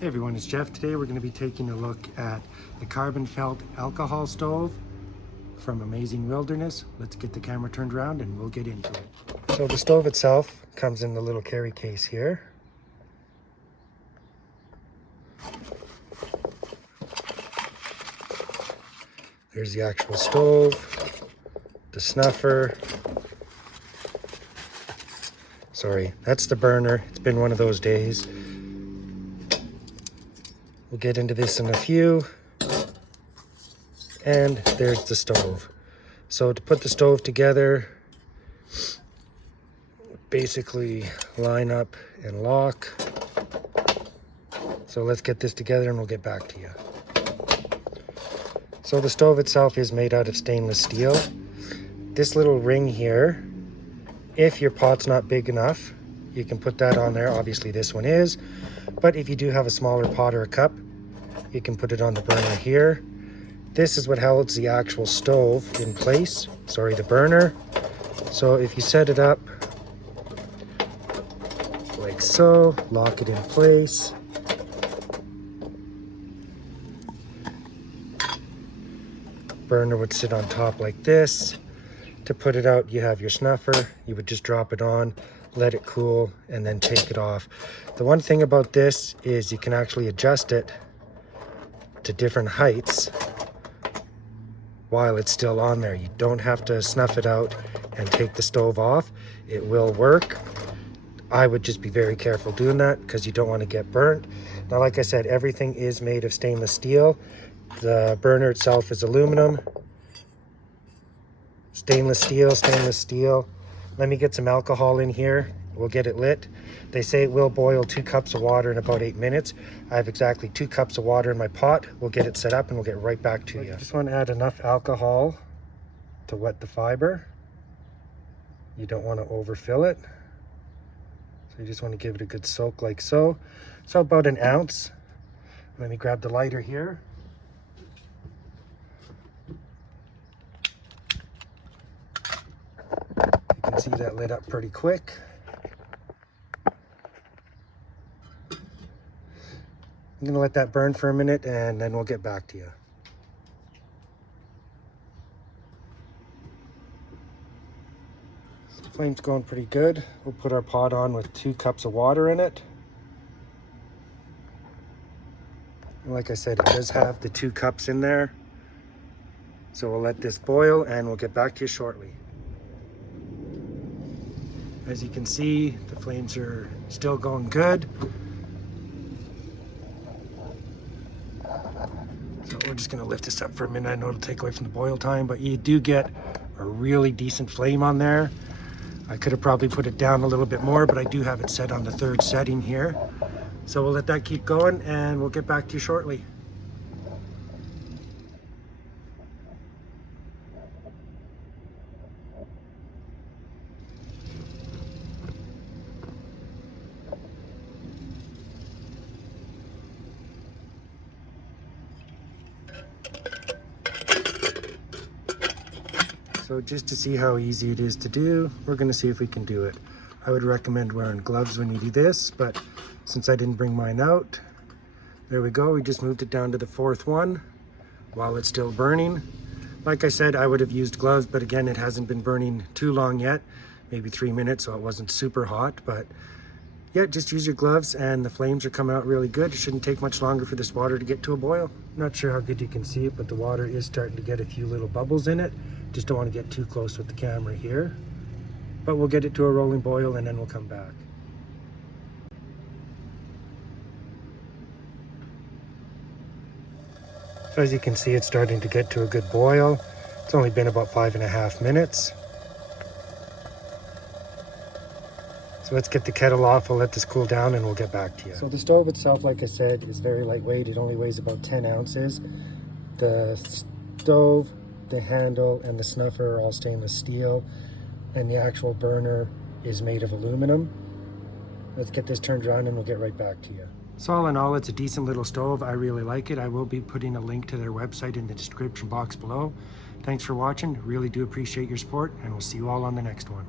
Hey everyone, it's Jeff. Today we're going to be taking a look at the carbon felt alcohol stove from Amazing Wilderness. Let's get the camera turned around and we'll get into it. So the stove itself comes in the little carry case here. There's the actual stove, the snuffer. Sorry, that's the burner. It's been one of those days. We'll get into this in a few. And there's the stove. So to put the stove together, basically line up and lock. So let's get this together and we'll get back to you. So the stove itself is made out of stainless steel. This little ring here, if your pot's not big enough, you can put that on there. Obviously this one is. But if you do have a smaller pot or a cup, you can put it on the burner here. This is what holds the actual stove in place. Sorry, the burner. So if you set it up like so, lock it in place. Burner would sit on top like this. To put it out, you have your snuffer. You would just drop it on, let it cool, and then take it off. The one thing about this is you can actually adjust it to different heights while it's still on there. You don't have to snuff it out and take the stove off. It will work. I would just be very careful doing that because you don't want to get burnt. Now, like I said, everything is made of stainless steel. The burner itself is aluminum. Stainless steel. Let me get some alcohol in here. We'll get it lit. They say it will boil 2 cups of water in about 8 minutes. I have exactly 2 cups of water in my pot. We'll get it set up and we'll get right back to you. Just want to add enough alcohol to wet the fiber. You don't want to overfill it. So you just want to give it a good soak like so. So about an ounce. Let me grab the lighter here. You can see that lit up pretty quick. I'm going to let that burn for a minute and then we'll get back to you. So the flame's going pretty good. We'll put our pot on with 2 cups of water in it. And like I said, it does have the 2 cups in there. So we'll let this boil and we'll get back to you shortly. As you can see, the flames are still going good. So we're just going to lift this up for a minute. I know it'll take away from the boil time, but you do get a really decent flame on there. I could have probably put it down a little bit more, but I do have it set on the 3rd setting here. So we'll let that keep going and we'll get back to you shortly. So just to see how easy it is to do, we're going to see if we can do it. I would recommend wearing gloves when you do this, but since I didn't bring mine out, there we go. We just moved it down to the 4th one while it's still burning. Like I said, I would have used gloves, but again, it hasn't been burning too long yet, maybe 3 minutes, so it wasn't super hot. But yeah, just use your gloves and the flames are coming out really good. It shouldn't take much longer for this water to get to a boil. Not sure how good you can see it, but the water is starting to get a few little bubbles in it. Just don't want to get too close with the camera here. But we'll get it to a rolling boil and then we'll come back. So as you can see, it's starting to get to a good boil. It's only been about 5.5 minutes. So let's get the kettle off, we'll let this cool down and we'll get back to you. So the stove itself, like I said, is very lightweight. It only weighs about 10 ounces. The stove, the handle, and the snuffer are all stainless steel. And the actual burner is made of aluminum. Let's get this turned around and we'll get right back to you. So all in all, it's a decent little stove. I really like it. I will be putting a link to their website in the description box below. Thanks for watching. Really do appreciate your support, and we'll see you all on the next one.